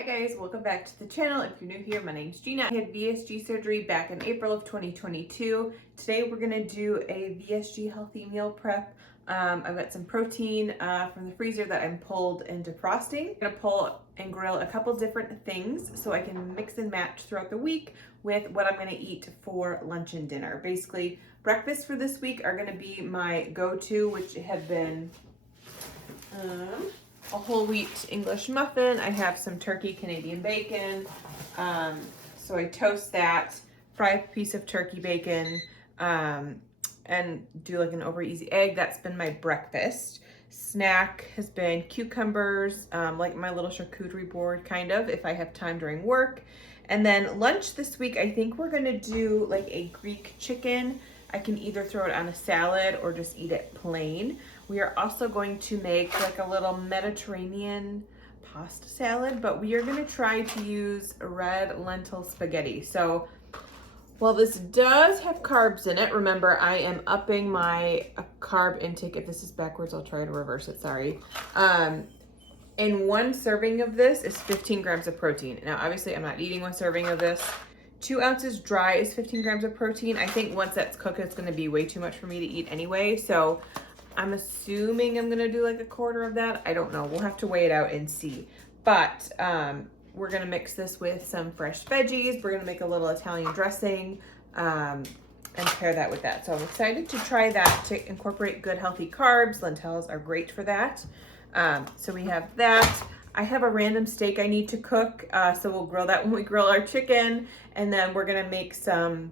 Hi guys, welcome back to the channel. If you're new here, my name's Gina. I had VSG surgery back in April of 2022. Today we're gonna do a VSG healthy meal prep. I've got some protein from the freezer that I'm pulled and defrosting. I'm gonna pull and grill a couple different things so I can mix and match throughout the week with what I'm gonna eat for lunch and dinner. Basically, breakfast for this week are gonna be my go-to, which have been a whole wheat English muffin. I have some turkey Canadian bacon. So I toast that, fry a piece of turkey bacon, and do like an over easy egg. That's been my breakfast. Snack has been cucumbers, like my little charcuterie board kind of, if I have time during work. And then lunch this week, I think we're gonna do like a Greek chicken. I can either throw it on a salad or just eat it plain. We are also going to make like a little Mediterranean pasta salad, but we are gonna try to use red lentil spaghetti. So while this does have carbs in it, remember I am upping my carb intake. If this is backwards, I'll try to reverse it, sorry. And one serving of this is 15 grams of protein. Now, obviously I'm not eating one serving of this. 2 ounces dry is 15 grams of protein. I think once that's cooked, it's gonna be way too much for me to eat anyway. So I'm assuming I'm gonna do like a quarter of that. I don't know, we'll have to weigh it out and see. But we're gonna mix this with some fresh veggies. We're gonna make a little Italian dressing and pair that with that. So I'm excited to try that to incorporate good healthy carbs. Lentils are great for that. So we have that. I have a random steak I need to cook, so we'll grill that when we grill our chicken. And then we're gonna make some,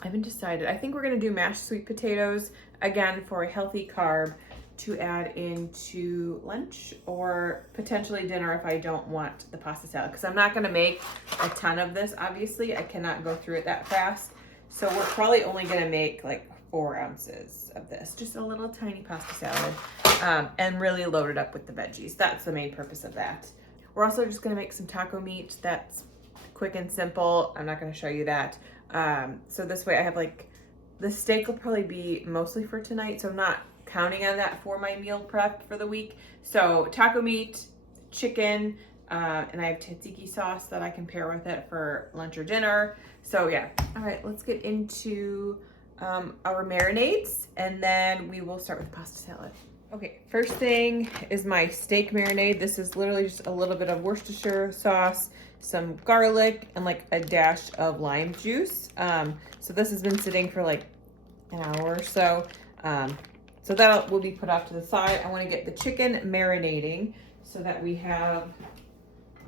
I haven't decided. I think we're gonna do mashed sweet potatoes, again, for a healthy carb to add into lunch or potentially dinner if I don't want the pasta salad. Because I'm not gonna make a ton of this, obviously. I cannot go through it that fast. So we're probably only gonna make like 4 ounces of this, just a little tiny pasta salad, and really load it up with the veggies. That's the main purpose of that. We're also just gonna make some taco meat. That's quick and simple. I'm not gonna show you that. So this way I have like, the steak will probably be mostly for tonight, so I'm not counting on that for my meal prep for the week. So taco meat, chicken, and I have tzatziki sauce that I can pair with it for lunch or dinner. So yeah, all right, let's get into our marinades, and then we will start with the pasta salad. Okay, first thing is my steak marinade. This is literally just a little bit of Worcestershire sauce, some garlic, and like a dash of lime juice. So this has been sitting for like an hour or so. So that will be put off to the side. I want to get the chicken marinating so that we have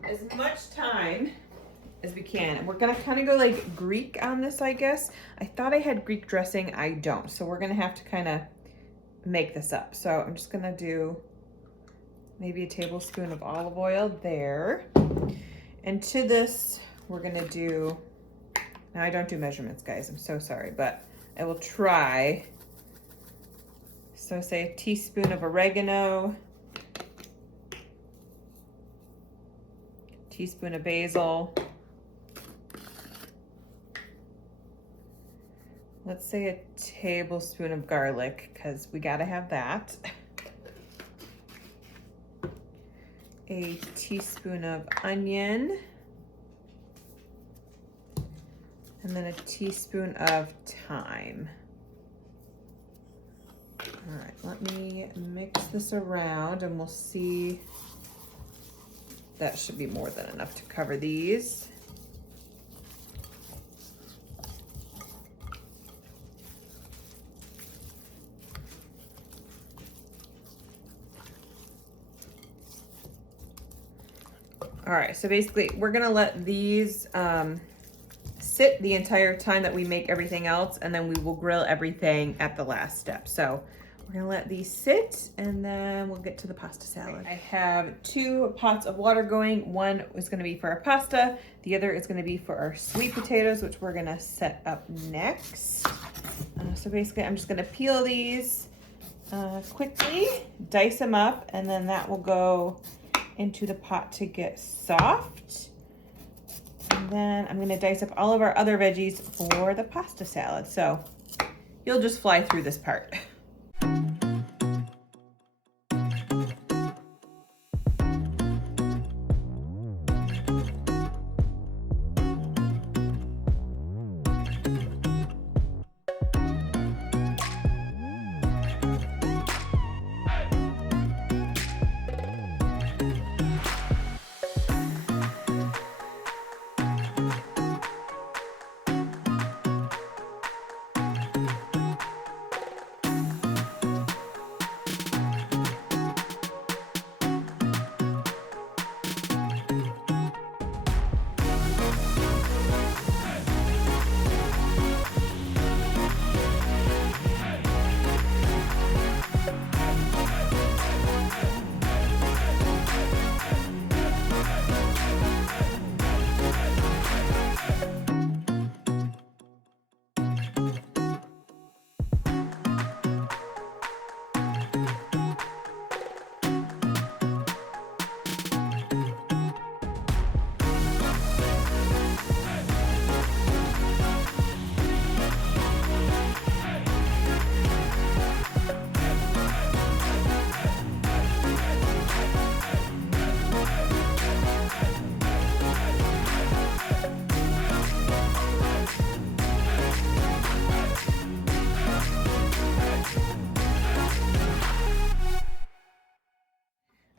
as much time as we can. And we're gonna kind of go like Greek on this, I guess. I thought I had Greek dressing, I don't. So we're gonna have to kind of make this up. So I'm just gonna do maybe a tablespoon of olive oil there. And to this, we're gonna do, now I don't do measurements, guys, I'm so sorry, but I will try. So say a teaspoon of oregano, teaspoon of basil, let's say a tablespoon of garlic, because we gotta have that. A teaspoon of onion, and then a teaspoon of thyme. All right, let me mix this around and we'll see. That should be more than enough to cover these. All right, so basically we're gonna let these sit the entire time that we make everything else, and then we will grill everything at the last step. So we're gonna let these sit, and then we'll get to the pasta salad. I have 2 pots of water going. One is gonna be for our pasta. The other is gonna be for our sweet potatoes, which we're gonna set up next. So basically I'm just gonna peel these quickly, dice them up, and then that will go into the pot to get soft. And then I'm gonna dice up all of our other veggies for the pasta salad. So you'll just fly through this part.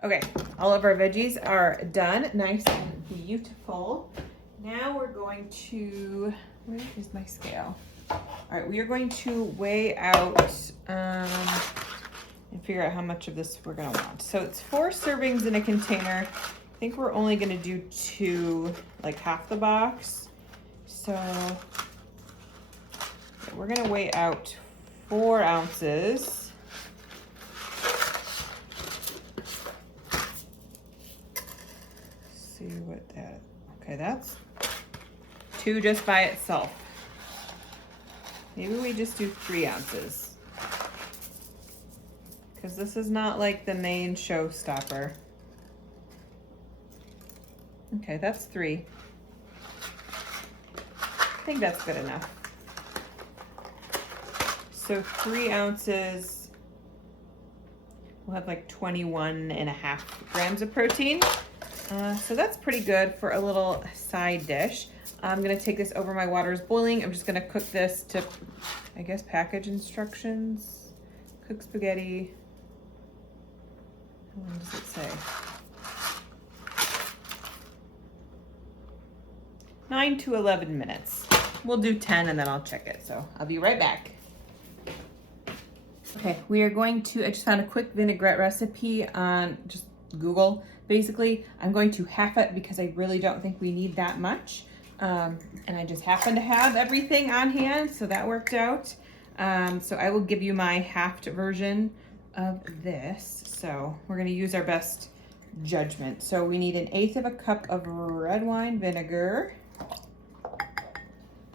Okay, all of our veggies are done, nice and beautiful. Now we're going to, where is my scale? All right, we are going to weigh out and figure out how much of this we're gonna want. So it's 4 servings in a container. I think we're only gonna do 2, like half the box. So we're gonna weigh out 4 ounces. See what that, okay, that's 2 just by itself. Maybe we just do 3 ounces. Because this is not like the main showstopper. Okay, that's 3. I think that's good enough. So 3 ounces, we'll have like 21.5 grams of protein. So that's pretty good for a little side dish. I'm gonna take this over, my water is boiling. I'm just gonna cook this to, I guess, package instructions. Cook spaghetti. How long does it say? 9 to 11 minutes. We'll do 10 and then I'll check it. So I'll be right back. Okay, we are going to, I just found a quick vinaigrette recipe on just Google. Basically, I'm going to half it because I really don't think we need that much. And I just happen to have everything on hand, so that worked out. So I will give you my halved version of this. So we're gonna use our best judgment. So we need 1/8 of a cup of red wine vinegar.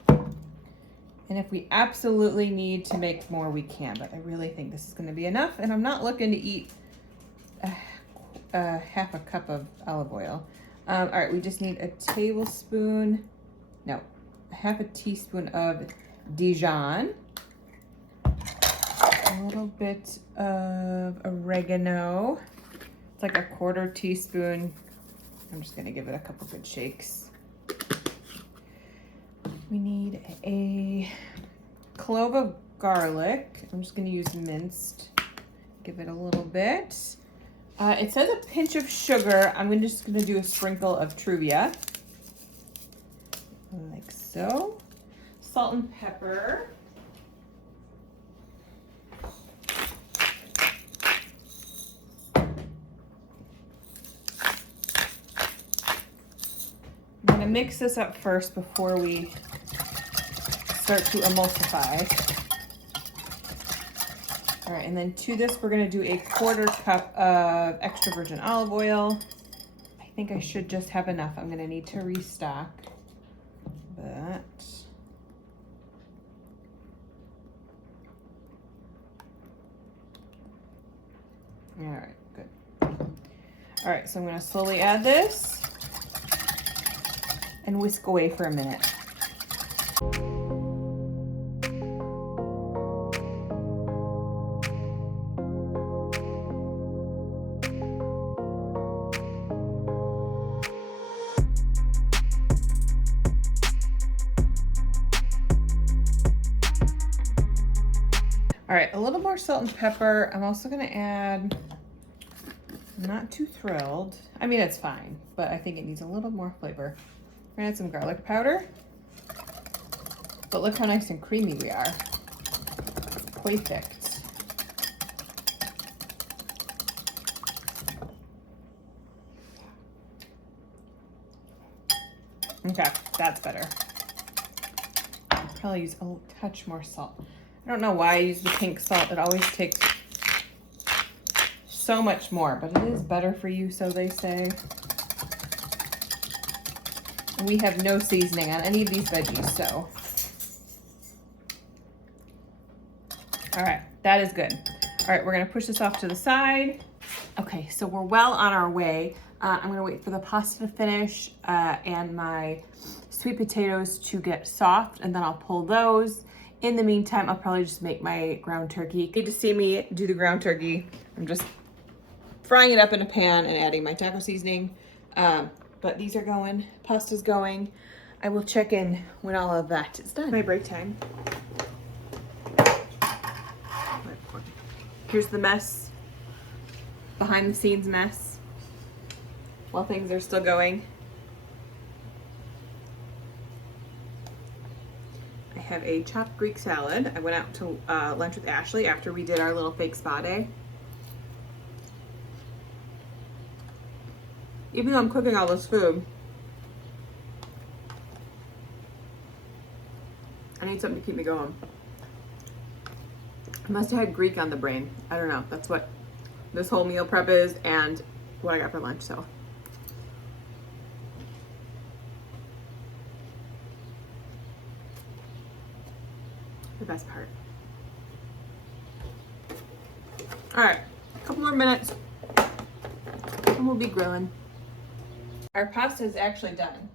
And if we absolutely need to make more, we can, but I really think this is gonna be enough. And I'm not looking to eat half a cup of olive oil. All right, we just need a half a teaspoon of Dijon, a little bit of oregano. It's like a 1/4 teaspoon. I'm just gonna give it a couple good shakes. We need a clove of garlic. I'm just gonna use minced. Give it a little bit. It says a pinch of sugar. I'm just gonna do a sprinkle of Truvia. Like so. Salt and pepper. I'm gonna mix this up first before we start to emulsify. All right, and then to this, we're gonna do a 1/4 cup of extra virgin olive oil. I think I should just have enough. I'm gonna need to restock, but all right, good. All right, so I'm gonna slowly add this and whisk away for a minute. All right, a little more salt and pepper. I'm also gonna add, I'm not too thrilled. I mean, it's fine, but I think it needs a little more flavor. We're gonna add some garlic powder. But look how nice and creamy we are. Perfect. Okay, that's better. I'll probably use a touch more salt. I don't know why I use the pink salt. It always takes so much more, but it is better for you, so they say. And we have no seasoning on any of these veggies, so. All right, that is good. All right, we're gonna push this off to the side. Okay, so we're well on our way. I'm gonna wait for the pasta to finish and my sweet potatoes to get soft, and then I'll pull those. In the meantime, I'll probably just make my ground turkey. You need to see me do the ground turkey. I'm just frying it up in a pan and adding my taco seasoning. But these are going, pasta's going. I will check in when all of that is done. My break time. Here's the mess, behind the scenes mess. while things are still going. I have a chopped Greek salad. I went out to lunch with Ashley after we did our little fake spa day. Even though I'm cooking all this food, I need something to keep me going. I must have had Greek on the brain. I don't know. That's what this whole meal prep is and what I got for lunch, so. The best part. All right, a couple more minutes and we'll be grilling. Our pasta is actually done.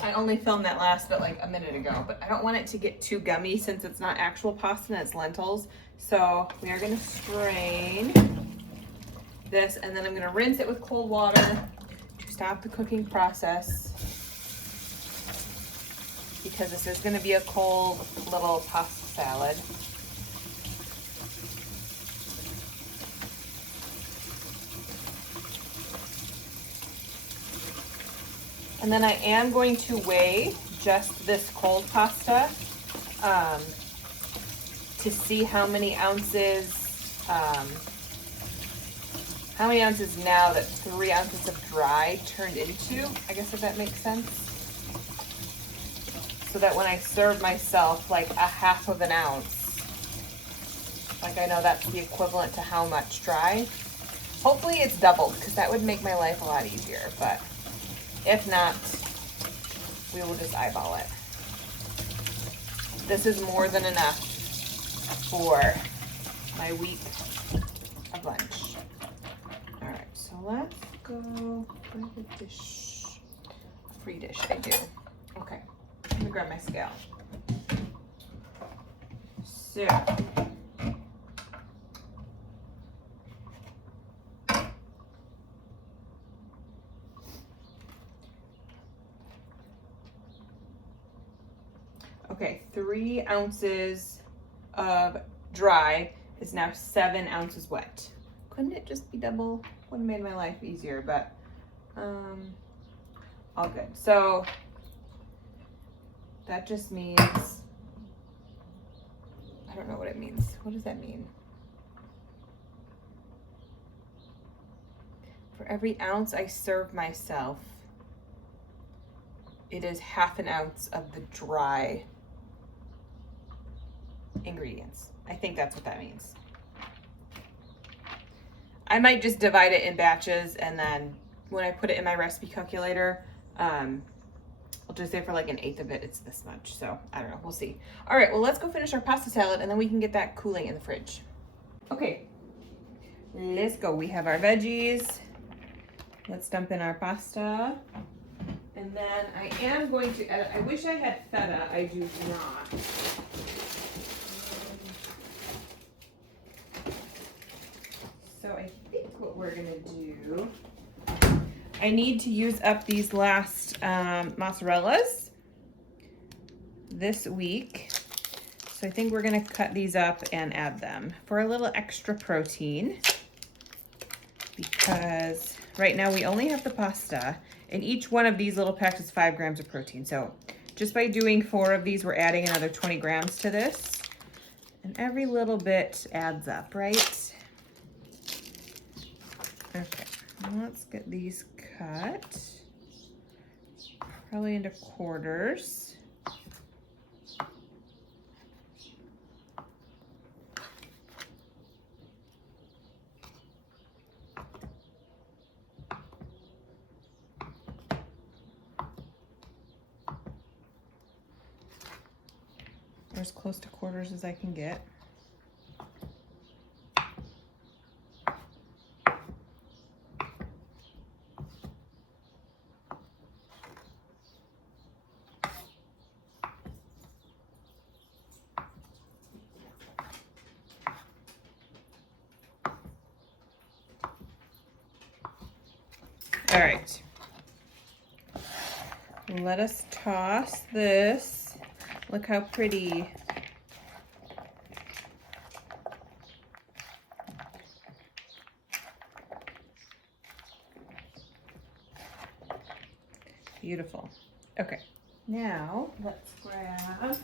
I only filmed that last bit like a minute ago, but I don't want it to get too gummy since it's not actual pasta and it's lentils. So we are gonna strain this and then I'm gonna rinse it with cold water to stop the cooking process, because this is gonna be a cold little pasta salad. And then I am going to weigh just this cold pasta to see how many ounces now that 3 ounces of dry turned into, I guess, if that makes sense. So that when I serve myself like a half of an ounce, like I know that's the equivalent to how much dry. Hopefully it's doubled, because that would make my life a lot easier, but if not, we will just eyeball it. This is more than enough for my week of lunch. All right, so let's go, where did dish, free dish I do. Okay, let me grab my scale. So, okay, 3 ounces of dry is now 7 ounces wet. Couldn't it just be double? Would have made my life easier, but all good. So that just means, I don't know what it means. What does that mean? For every ounce I serve myself, it is half an ounce of the dry ingredients. I think that's what that means. I might just divide it in batches, and then when I put it in my recipe calculator, I'll just say for like 1/8 of it, it's this much. So I don't know, we'll see. All right, well, let's go finish our pasta salad and then we can get that cooling in the fridge. Okay, let's go. We have our veggies. Let's dump in our pasta. And then I am going to edit. I wish I had feta, I do not. So I think what we're gonna do, I need to use up these last mozzarellas this week. So I think we're gonna cut these up and add them for a little extra protein, because right now we only have the pasta and each one of these little packs is 5 grams of protein. So just by doing 4 of these, we're adding another 20 grams to this. And every little bit adds up, right? Okay, let's get these cut, probably into quarters. Or as close to quarters as I can get. All right, let us toss this. Look how pretty. Beautiful. Okay, now let's grab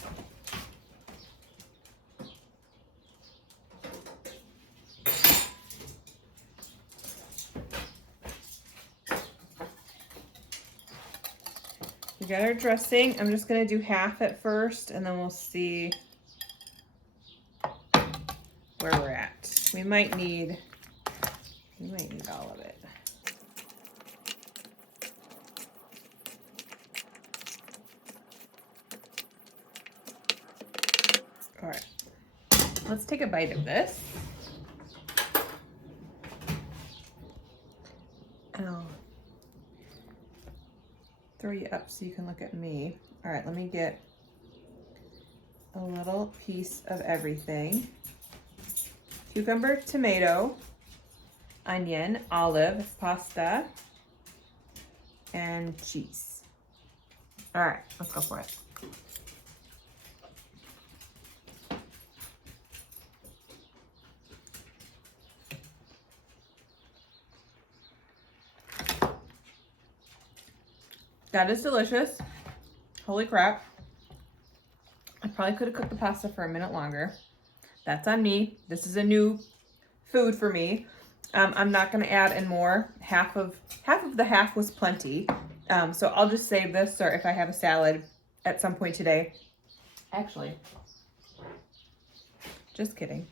we got our dressing. I'm just gonna do half at first and then we'll see where we're at. We might need all of it. All right, let's take a bite of this. And I'll throw you up so you can look at me. All right, let me get a little piece of everything. Cucumber, tomato, onion, olive, pasta, and cheese. All right, let's go for it. That is delicious. Holy crap. I probably could have cooked the pasta for a minute longer. That's on me. This is a new food for me. I'm not gonna add in more. Half of the half was plenty. So I'll just save this, or if I have a salad at some point today. Actually, just kidding.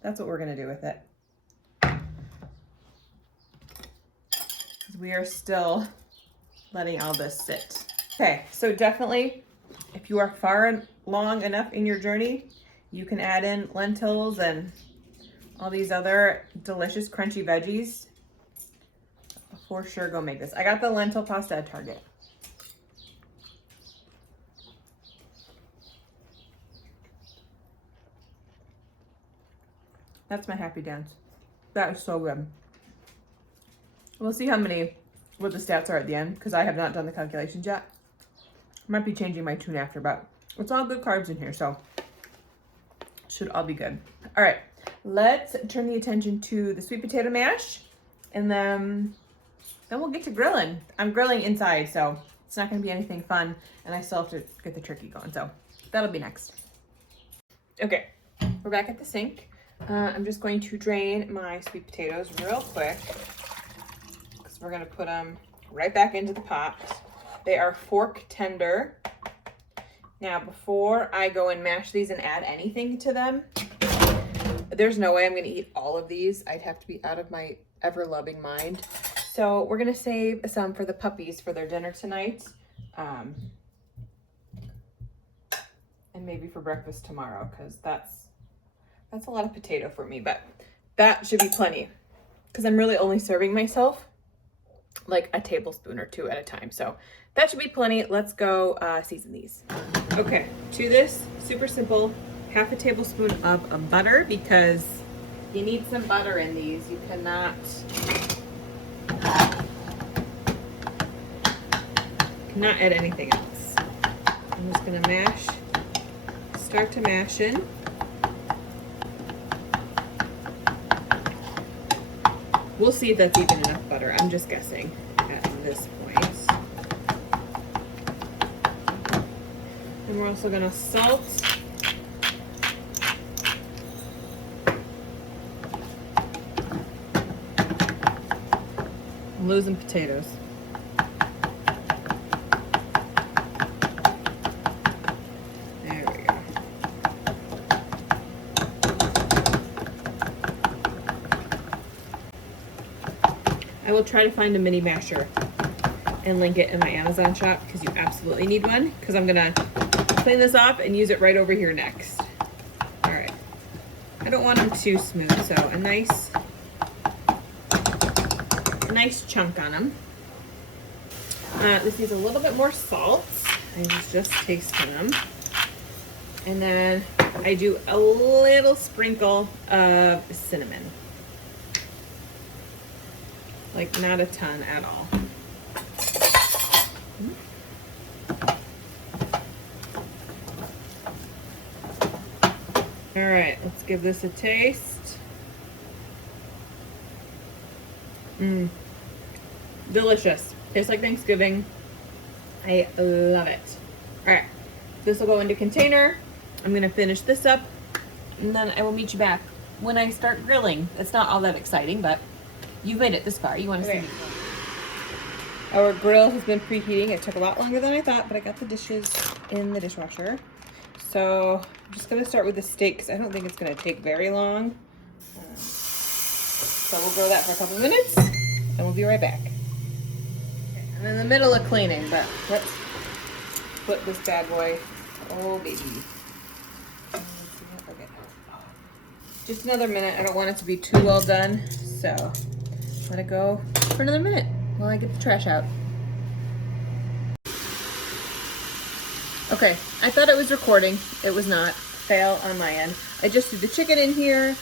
That's what we're gonna do with it. Because we are still letting all this sit. Okay, so definitely, if you are far along enough in your journey, you can add in lentils and all these other delicious crunchy veggies. For sure, go make this. I got the lentil pasta at Target. That's my happy dance. That is so good. We'll see what the stats are at the end, because I have not done the calculations yet. Might be changing my tune after, but it's all good carbs in here, so should all be good. All right, let's turn the attention to the sweet potato mash, and then we'll get to grilling. I'm grilling inside, so it's not gonna be anything fun, and I still have to get the turkey going, so that'll be next. Okay, we're back at the sink. I'm just going to drain my sweet potatoes real quick. We're gonna put them right back into the pot. They are fork tender. Now, before I go and mash these and add anything to them, there's no way I'm gonna eat all of these. I'd have to be out of my ever-loving mind. So we're gonna save some for the puppies for their dinner tonight. And maybe for breakfast tomorrow, because that's a lot of potato for me, but that should be plenty. Because I'm really only serving myself like a tablespoon or two at a time. So that should be plenty. Let's go season these. Okay, to this, super simple, half a tablespoon of butter, because you need some butter in these. You cannot add anything else. I'm just gonna start to mash in. We'll see if that's even enough butter. I'm just guessing at this point. And we're also gonna salt. I'm losing potatoes. There we go. I will try to find a mini masher and link it in my Amazon shop, because you absolutely need one, because I'm gonna clean this off and use it right over here next. All right. I don't want them too smooth, so a nice chunk on them. This needs a little bit more salt. I was just tasting them. And then I do a little sprinkle of cinnamon. Like, not a ton at all. All right, let's give this a taste. Delicious. Tastes like Thanksgiving. I love it. All right, this will go into container. I'm gonna finish this up, and then I will meet you back when I start grilling. It's not all that exciting, but you've made it this far. You want to see me. Our grill has been preheating. It took a lot longer than I thought, but I got the dishes in the dishwasher. So I'm just gonna start with the steak because I don't think it's gonna take very long. So we'll grill that for a couple minutes, and we'll be right back. I'm in the middle of cleaning, but let's flip this bad boy. Oh, baby. Okay. Just another minute. I don't want it to be too well done, so let it go for another minute while I get the trash out. Okay, I thought it was recording. It was not. Fail on my end. I just threw the chicken in here.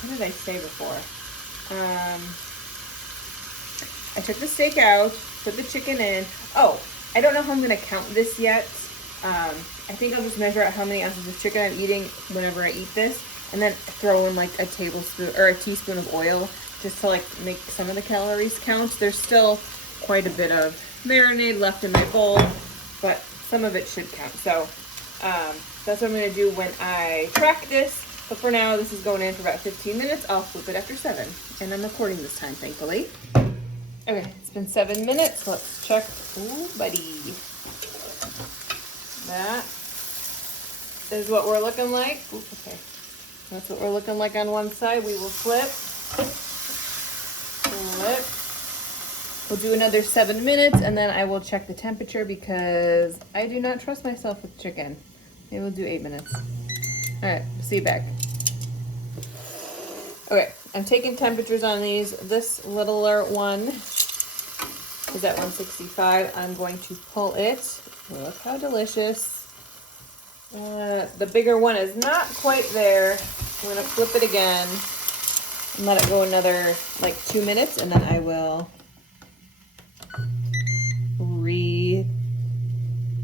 What did I say before? I took the steak out, put the chicken in. Oh, I don't know how I'm gonna count this yet. I think I'll just measure out how many ounces of chicken I'm eating whenever I eat this, and then throw in like a tablespoon or a teaspoon of oil just to like make some of the calories count. There's still quite a bit of marinade left in my bowl, but some of it should count. So that's what I'm gonna do when I track this. But for now, this is going in for about 15 minutes. I'll flip it after 7. And I'm recording this time, thankfully. Okay, it's been 7 minutes. Let's check. Ooh, buddy. That is what we're looking like. Ooh, okay. That's what we're looking like on one side. We will flip. Flip. We'll do another 7 minutes, and then I will check the temperature because I do not trust myself with chicken. Maybe we'll do 8 minutes. All right, see you back. Okay, I'm taking temperatures on these. This littler one is at 165. I'm going to pull it. Look how delicious. The bigger one is not quite there. I'm gonna flip it again and let it go another like 2 minutes, and then I will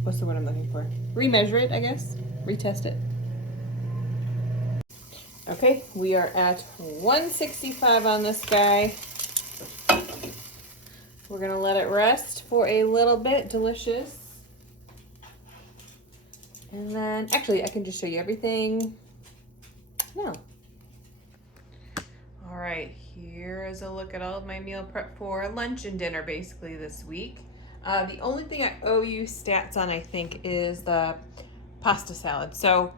what's the word I'm looking for? Remeasure it, I guess. Retest it. Okay, we are at 165 on this guy. We're gonna let it rest for a little bit. Delicious. And then, actually, I can just show you everything now. All right, here is a look at all of my meal prep for lunch and dinner basically this week. The only thing I owe you stats on, I think, is the pasta salad. So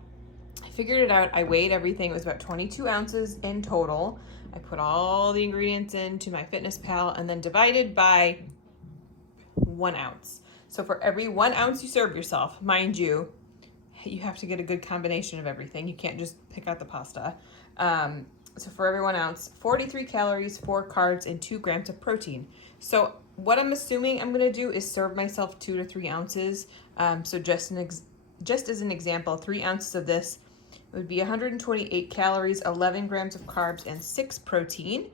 I figured it out. I weighed everything. It was about 22 ounces in total. I put all the ingredients into my FitnessPal and then divided by 1 ounce. So for every 1 ounce you serve yourself, mind you, you have to get a good combination of everything. You can't just pick out the pasta. So for every 1 ounce, 43 calories, 4 carbs, and 2 grams of protein. So what I'm assuming I'm gonna do is serve myself 2 to 3 ounces. So just as an example, 3 ounces of this would be 128 calories, 11 grams of carbs, and 6 protein,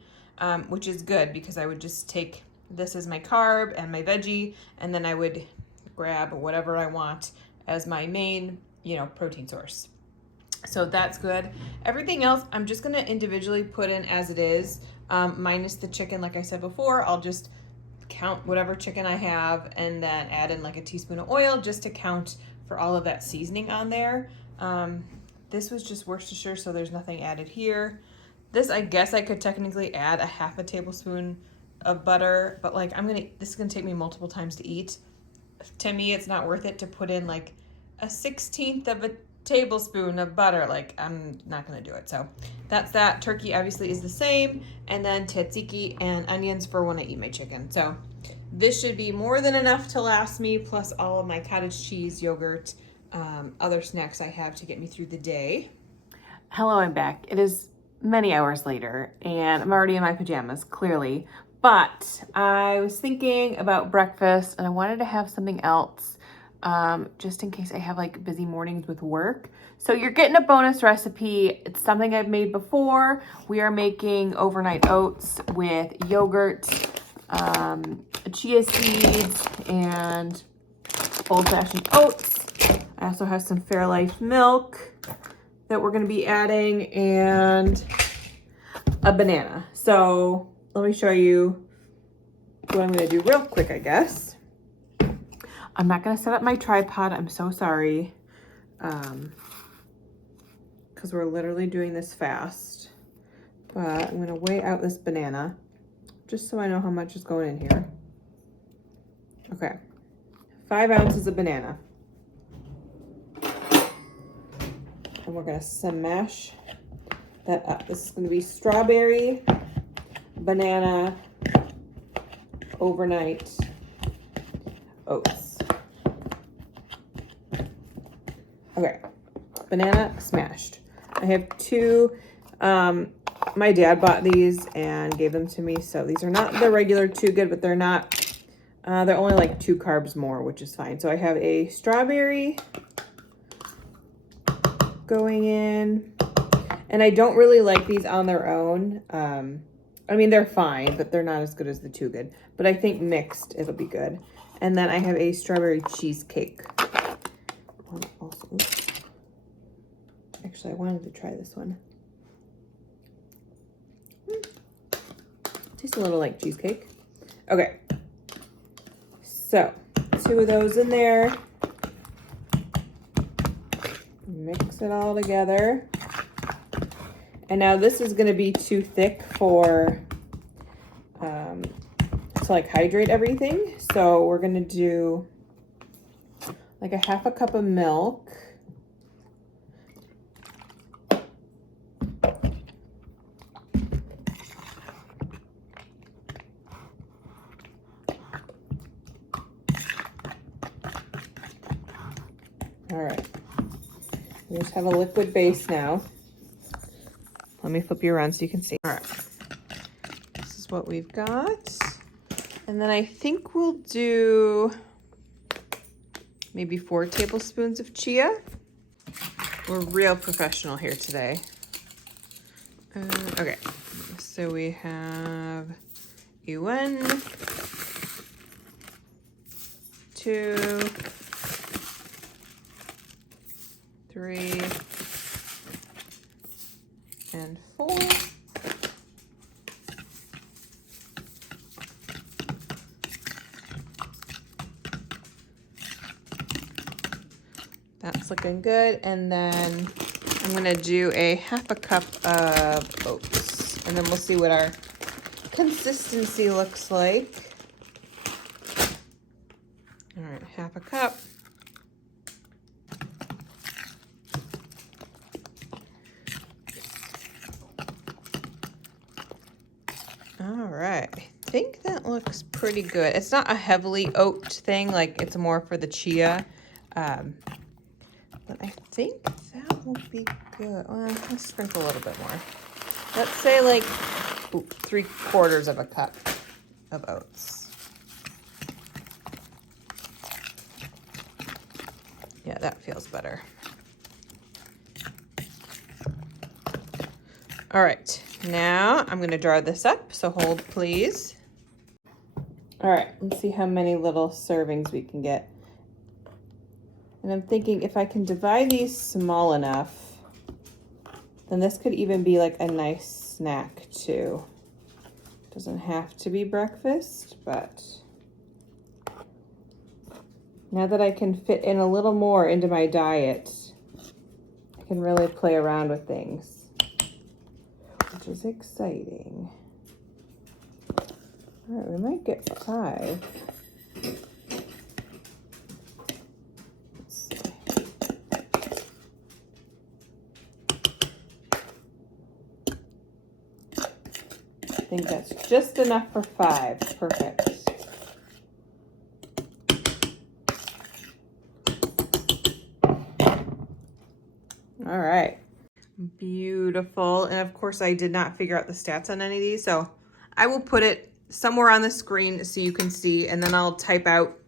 which is good because I would just take this as my carb and my veggie, and then I would grab whatever I want as my main, protein source. So that's good. Everything else, I'm just gonna individually put in as it is, minus the chicken. Like I said before, I'll just count whatever chicken I have and then add in like a teaspoon of oil just to count for all of that seasoning on there. This was just Worcestershire, so there's nothing added here. This, I guess I could technically add a half a tablespoon of butter, but like this is gonna take me multiple times to eat. To me, it's not worth it to put in like a 1/16 of a tablespoon of butter. Like, I'm not gonna do it. So that's that. Turkey obviously is the same, and then tzatziki and onions for when I eat my chicken. So this should be more than enough to last me, plus all of my cottage cheese, yogurt, other snacks I have to get me through the day. Hello, I'm back. It is many hours later, and I'm already in my pajamas, clearly. But I was thinking about breakfast, and I wanted to have something else, just in case I have like busy mornings with work. So you're getting a bonus recipe. It's something I've made before. We are making overnight oats with yogurt, chia seeds, and old-fashioned oats. I also have some Fairlife milk that we're gonna be adding and a banana. So let me show you what I'm gonna do real quick, I guess. I'm not gonna set up my tripod. I'm so sorry. Because we're literally doing this fast. But I'm gonna weigh out this banana just so I know how much is going in here. Okay, 5 ounces of banana. And we're gonna smash that up. This is gonna be strawberry, banana, overnight oats. Okay, banana smashed. I have 2, my dad bought these and gave them to me. So these are not the regular Too Good, but they're not, they're only like 2 carbs more, which is fine. So I have a strawberry going in, and I don't really like these on their own. I mean, they're fine, but they're not as good as the Too Good, but I think mixed, it'll be good. And then I have a strawberry cheesecake. Also, actually, I wanted to try this one. Tastes a little like cheesecake. Okay, so 2 of those in there. Mix it all together. And now this is going to be too thick for to like hydrate everything. So we're going to do like a 1/2 cup of milk. All right. We just have a liquid base now. Let me flip you around so you can see. All right. This is what we've got. And then I think we'll do maybe 4 tablespoons of chia. We're real professional here today. Okay. So we have 1, 2, 3, and 4. That's looking good. And then I'm gonna do a 1/2 cup of oats, and then we'll see what our consistency looks like. All right, 1/2 cup. All right, I think that looks pretty good. It's not a heavily oat thing, like it's more for the chia, but I think that will be good. Well, let's sprinkle a little bit more. Let's say like 3/4 of a cup of oats. Yeah, that feels better. All right, now I'm gonna jar this up, so hold please. All right, let's see how many little servings we can get. And I'm thinking if I can divide these small enough, then this could even be like a nice snack too. Doesn't have to be breakfast, but now that I can fit in a little more into my diet, I can really play around with things, which is exciting. All right, we might get 5. Let's see. I think that's just enough for 5. Perfect. All right. Beautiful. And of course, I did not figure out the stats on any of these, so I will put it somewhere on the screen so you can see, and then I'll type out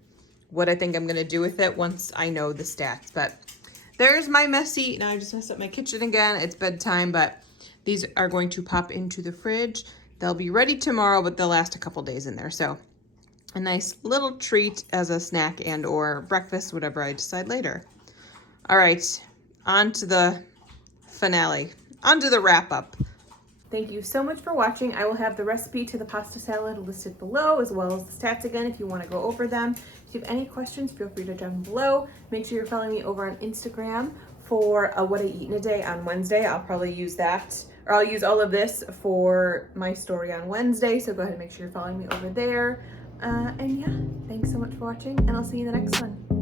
what I think I'm going to do with it once I know the stats. But there's my messy. Now I just messed up my kitchen again. It's bedtime, but these are going to pop into the fridge. They'll be ready tomorrow, but they'll last a couple days in there. So a nice little treat as a snack and or breakfast, whatever I decide later. All right, on to the finale, on to the wrap up. Thank you so much for watching. I will have the recipe to the pasta salad listed below, as well as the stats again if you want to go over them. If you have any questions, feel free to jump below. Make sure you're following me over on Instagram for what I eat in a day on Wednesday. I'll probably use that, or I'll use all of this for my story on Wednesday. So go ahead and make sure you're following me over there. And yeah, thanks so much for watching, and I'll see you in the next one.